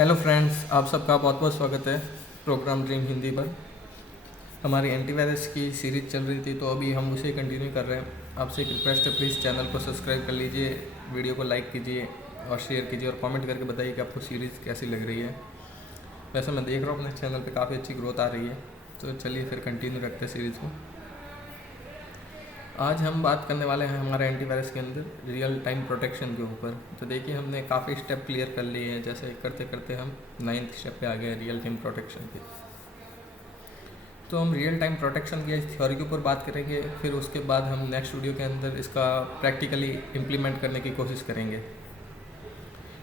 Hello friends, आप सबका बहुत बहुत स्वागत है प्रोग्राम ड्रीम हिंदी पर। हमारी एंटीवायरस की सीरीज़ चल रही थी तो अभी हम उसे कंटिन्यू कर रहे हैं। आपसे एक रिक्वेस्ट है, प्लीज़ चैनल को सब्सक्राइब कर लीजिए, वीडियो को लाइक कीजिए और शेयर कीजिए और कमेंट करके बताइए कि आपको सीरीज़ कैसी लग रही है। वैसे मैं देख रहा हूँ अपने चैनल पे काफ़ी अच्छी ग्रोथ आ रही है, तो चलिए फिर कंटिन्यू रखते हैं सीरीज़ को। आज हम बात करने वाले हैं हमारे एंटीवायरस के अंदर रियल टाइम प्रोटेक्शन के ऊपर। तो देखिए, हमने काफ़ी स्टेप क्लियर कर लिए हैं, जैसे करते करते हम 9th स्टेप पे आ गए रियल टाइम प्रोटेक्शन पे। तो हम रियल टाइम प्रोटेक्शन की थ्योरी के ऊपर बात करेंगे, फिर उसके बाद हम नेक्स्ट वीडियो के अंदर इसका प्रैक्टिकली इम्प्लीमेंट करने की कोशिश करेंगे।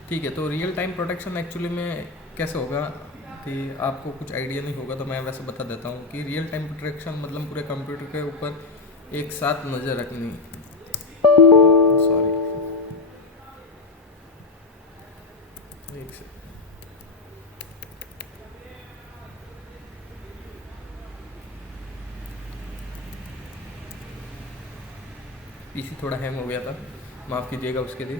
ठीक है, तो रियल टाइम प्रोटेक्शन एक्चुअली में कैसे होगा कि आपको कुछ आइडिया नहीं होगा, तो मैं वैसे बता देता हूँ कि रियल टाइम प्रोटेक्शन मतलब पूरे कंप्यूटर के ऊपर एक साथ नज़र रखनी। सॉरी, एक से पीसी थोड़ा हैंग हो गया था, माफ़ कीजिएगा उसके लिए।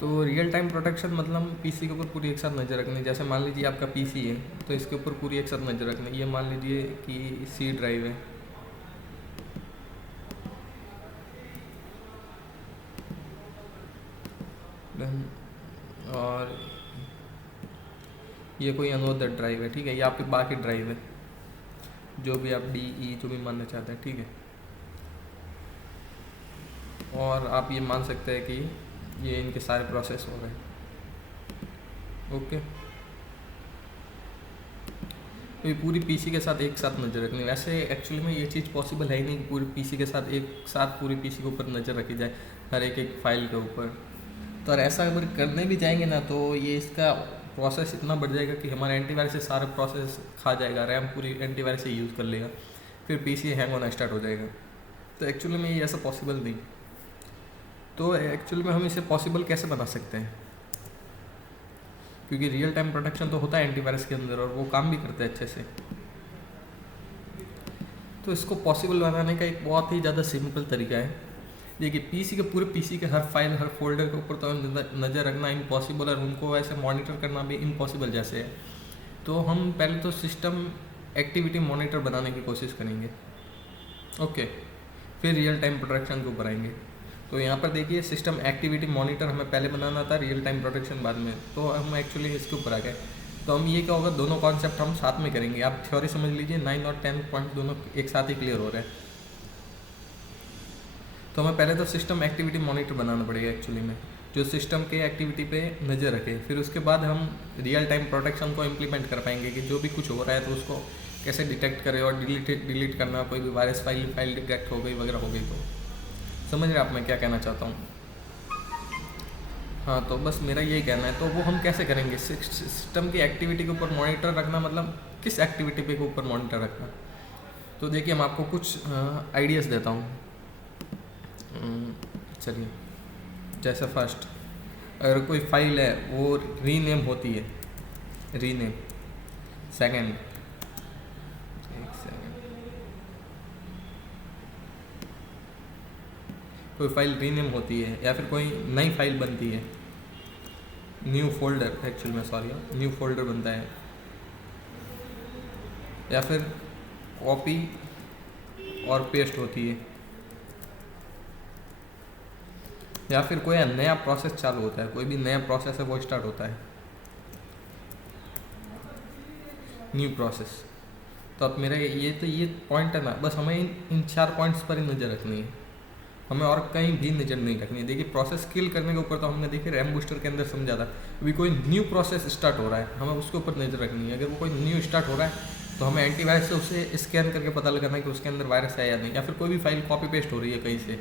तो रियल टाइम प्रोटेक्शन मतलब पीसी के ऊपर पूरी एक साथ नज़र रखनी। जैसे मान लीजिए आपका पीसी है, तो इसके ऊपर पूरी एक साथ नज़र रखनी। ये मान लीजिए कि सी ड्राइव है, और ये कोई अनोदर ड्राइव है। ठीक है, ये आपकी बाकी ड्राइव है, जो भी आप डी ई जो भी मानना चाहते हैं। ठीक है, और आप ये मान सकते हैं कि ये इनके सारे प्रोसेस हो रहे हैं। ओके, तो ये पूरी पीसी के साथ एक साथ नज़र रखनी। वैसे एक्चुअली में ये चीज़ पॉसिबल है ही नहीं कि पूरी पीसी के साथ एक साथ पूरी पीसी के ऊपर नज़र रखी जाए, हर एक एक फाइल के ऊपर। तो और ऐसा अगर करने भी जाएंगे ना, तो ये इसका प्रोसेस इतना बढ़ जाएगा कि हमारे एंटीवायरस से सारा प्रोसेस खा जाएगा, रैम पूरी एंटीवायरस से यूज़ कर लेगा, फिर पीसी हैंग होना स्टार्ट हो जाएगा। तो एक्चुअली में ये ऐसा पॉसिबल नहीं। तो एक्चुअली में हम इसे पॉसिबल कैसे बना सकते हैं, क्योंकि रियल टाइम प्रोटेक्शन तो होता है एंटीवायरस के अंदर और वो काम भी करते हैं अच्छे से। तो इसको पॉसिबल बनाने का एक बहुत ही ज़्यादा सिंपल तरीका है। देखिए, पीसी के पूरे पीसी के हर फाइल हर फोल्डर के ऊपर तो नज़र रखना इम्पॉसिबल और उनको ऐसे मॉनिटर करना भी इम्पॉसिबल जैसे है। तो हम पहले तो सिस्टम एक्टिविटी मॉनिटर बनाने की कोशिश करेंगे। ओके, फिर रियल टाइम प्रोटेक्शन के ऊपर आएंगे। तो यहाँ पर देखिए, सिस्टम एक्टिविटी मॉनिटर हमें पहले बनाना था, रियल टाइम प्रोटेक्शन बाद में। तो हम एक्चुअली इसके ऊपर आ गए। तो हम ये क्या होगा, दोनों कॉन्सेप्ट हम साथ में करेंगे। आप थ्योरी समझ लीजिए, 9 और 10 पॉइंट दोनों एक साथ ही क्लियर हो रहे हैं। तो हमें पहले तो सिस्टम एक्टिविटी मॉनिटर बनाना पड़ेगा एक्चुअली में, जो सिस्टम के एक्टिविटी पे नज़र रखे। फिर उसके बाद हम रियल टाइम प्रोटेक्शन को इम्प्लीमेंट कर पाएंगे कि जो भी कुछ हो रहा है तो उसको कैसे डिटेक्ट करें और डिलीट करना, कोई भी वायरस फाइल डिटेक्ट हो गई वगैरह हो गई। तो समझ रहे आप मैं क्या कहना चाहता हूँ? हाँ, तो बस मेरा यही कहना है। तो वो हम कैसे करेंगे, सिस्टम की एक्टिविटी के ऊपर मॉनिटर रखना, मतलब किस एक्टिविटी पे के ऊपर मॉनिटर रखना। तो देखिए, मैं आपको कुछ आइडियाज़ देता हूँ। चलिए, जैसे फर्स्ट, अगर कोई फाइल है वो रीनेम होती है, रीनेम। सेकंड, एक सेकंड, कोई फाइल रीनेम होती है या फिर कोई नई फाइल बनती है, न्यू फोल्डर एक्चुअल में, सॉरी, न्यू फोल्डर बनता है, या फिर कॉपी और पेस्ट होती है, या फिर कोई नया प्रोसेस चालू होता है, कोई भी नया प्रोसेस है वो स्टार्ट होता है, न्यू प्रोसेस। तो अब मेरा ये पॉइंट है ना, बस हमें इन 4 पॉइंट्स पर ही नज़र रखनी है, हमें और कहीं भी नज़र नहीं रखनी है। देखिए, प्रोसेस किल करने के ऊपर तो हमने देखिए रैम बूस्टर के अंदर समझा था। अभी कोई न्यू प्रोसेस स्टार्ट हो रहा है, हमें उसके ऊपर नज़र रखनी है। अगर वो कोई न्यू स्टार्ट हो रहा है तो हमें एंटीवायरस से उसे स्कैन करके पता लगाना है कि उसके अंदर वायरस है या नहीं, या फिर कोई भी फाइल कॉपी पेस्ट हो रही है कहीं से,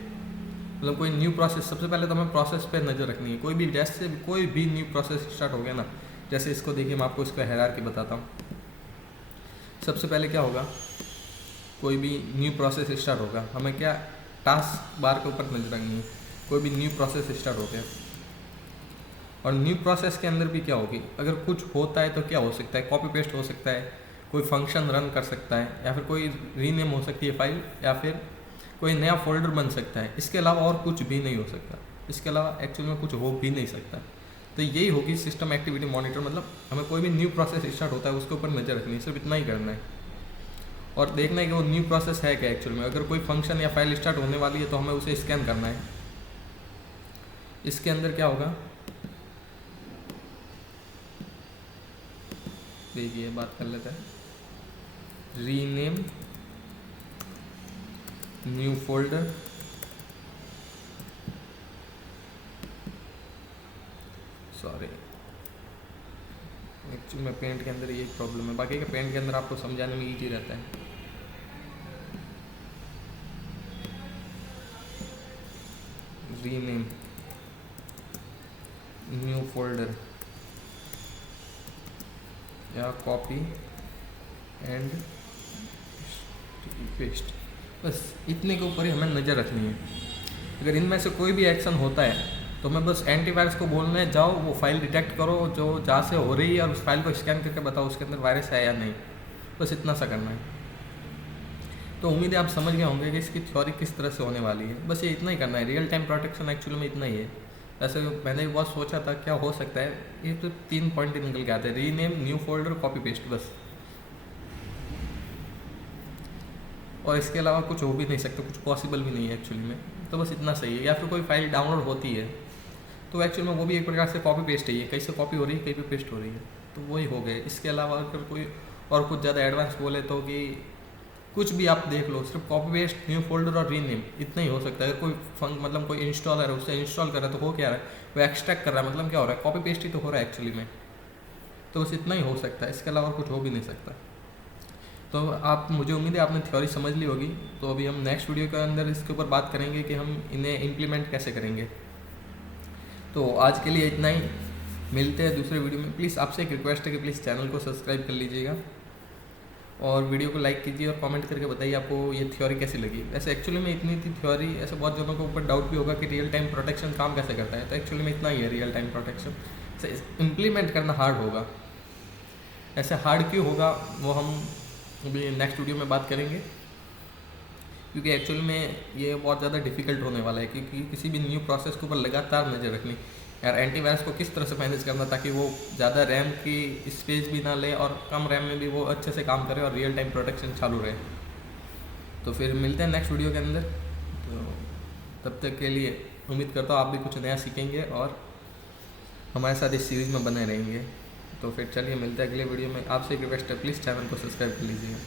मतलब कोई न्यू प्रोसेस। सबसे पहले तो हमें प्रोसेस पे नज़र रखनी है। कोई भी जैसे कोई भी न्यू प्रोसेस स्टार्ट हो गया ना, जैसे इसको देखिए, मैं आपको इसका हायरार्की बताता हूँ। सबसे पहले क्या होगा, कोई भी न्यू प्रोसेस स्टार्ट होगा, हमें क्या टास्क बार के ऊपर नजर रखनी है। कोई भी न्यू प्रोसेस स्टार्ट हो गया, और न्यू प्रोसेस के अंदर भी क्या होगी, अगर कुछ होता है तो क्या हो सकता है, कॉपी पेस्ट हो सकता है, कोई फंक्शन रन कर सकता है, या फिर कोई रीनेम हो सकती है फाइल, या फिर कोई नया फोल्डर बन सकता है। इसके अलावा और कुछ भी नहीं हो सकता, इसके अलावा एक्चुअल में कुछ हो भी नहीं सकता। तो यही होगी सिस्टम एक्टिविटी मॉनिटर, मतलब हमें कोई भी न्यू प्रोसेस स्टार्ट होता है उसके ऊपर नज़र रखनी है, सिर्फ इतना ही करना है और देखना है कि वो न्यू प्रोसेस है क्या एक्चुअल में। अगर कोई फंक्शन या फाइल स्टार्ट होने वाली है तो हमें उसे स्कैन करना है। इसके अंदर क्या होगा, देखिए बात कर लेते हैं, rename new folder, sorry actually में पेंट के अंदर ये प्रॉब्लम है, बाकी का पेंट के अंदर आपको समझाने में ईजी रहता है। रीनेम न्यू फोल्डर या कॉपी एंड पेस्ट, बस इतने के ऊपर ही हमें नज़र रखनी है। अगर इनमें से कोई भी एक्शन होता है तो मैं बस एंटीवायरस को बोलना है जाओ वो फाइल डिटेक्ट करो जो जहाँ से हो रही है और उस फाइल को स्कैन करके बताओ उसके अंदर वायरस है या नहीं, बस इतना सा करना है। तो उम्मीद है आप समझ गए होंगे कि इसकी थ्योरी किस तरह से होने वाली है, बस ये इतना ही करना है। रियल टाइम प्रोटेक्शन एक्चुअली में इतना ही है। ऐसे मैंने भी बहुत सोचा था क्या हो सकता है, ये तो 3 पॉइंट निकल के आते हैं, rename new folder copy paste, बस। और इसके अलावा कुछ हो भी नहीं सकता, कुछ पॉसिबल भी नहीं है एक्चुअली में, तो बस इतना सही है। या फिर कोई फाइल डाउनलोड होती है तो एक्चुअल में वो भी एक प्रकार से कॉपी पेस्ट ही है, कहीं से कॉपी हो रही है कहीं पे पेस्ट हो रही है, तो वही हो गए। इसके अलावा अगर कोई और कुछ ज़्यादा एडवांस बोले तो कि कुछ भी आप देख लो, सिर्फ कॉपी पेस्ट न्यू फोल्डर और रीनेम इतना ही हो सकता है। अगर कोई मतलब कोई इंस्टॉलर है उससे इंस्टॉल कर रहा है तो हो क्या रहा है, वो एक्सट्रैक्ट कर रहा है, मतलब क्या हो रहा है, कॉपी पेस्ट ही तो हो रहा है एक्चुअली में। तो बस इतना ही हो सकता है, इसके अलावा कुछ हो भी नहीं सकता। तो आप, मुझे उम्मीद है आपने थ्योरी समझ ली होगी। तो अभी हम नेक्स्ट वीडियो के अंदर इसके ऊपर बात करेंगे कि हम इन्हें इम्प्लीमेंट कैसे करेंगे। तो आज के लिए इतना ही, मिलते हैं दूसरे वीडियो में। प्लीज़ आपसे एक रिक्वेस्ट है कि प्लीज़ चैनल को सब्सक्राइब कर लीजिएगा और वीडियो को लाइक कीजिए और कमेंट करके बताइए आपको ये थ्योरी कैसी लगी। वैसे एक्चुअली में इतनी थी थ्योरी, ऐसे बहुत जनों के ऊपर डाउट भी होगा कि रियल टाइम प्रोटेक्शन काम कैसे करता है, तो एक्चुअली में इतना ही है। रियल टाइम प्रोटेक्शन से इम्प्लीमेंट करना हार्ड होगा। ऐसे हार्ड क्यों होगा वो हम अभी नेक्स्ट वीडियो में बात करेंगे, क्योंकि एक्चुअल में ये बहुत ज़्यादा डिफिकल्ट होने वाला है। क्योंकि किसी भी न्यू प्रोसेस के ऊपर लगातार नज़र रखनी यार, एंटीवायरस को किस तरह से मैनेज करना ताकि वो ज़्यादा रैम की स्पेस भी ना ले और कम रैम में भी वो अच्छे से काम करे और रियल टाइम प्रोटेक्शन चालू रहे। तो फिर मिलते हैं नेक्स्ट वीडियो के अंदर। तो तब तक के लिए उम्मीद करता हूँ आप भी कुछ नया सीखेंगे और हमारे साथ इस सीरीज़ में बने रहेंगे। तो फिर चलिए मिलते हैं अगले वीडियो में। आपसे एक रिक्वेस्ट है, प्लीज़ चैनल को सब्सक्राइब कर लीजिएगा।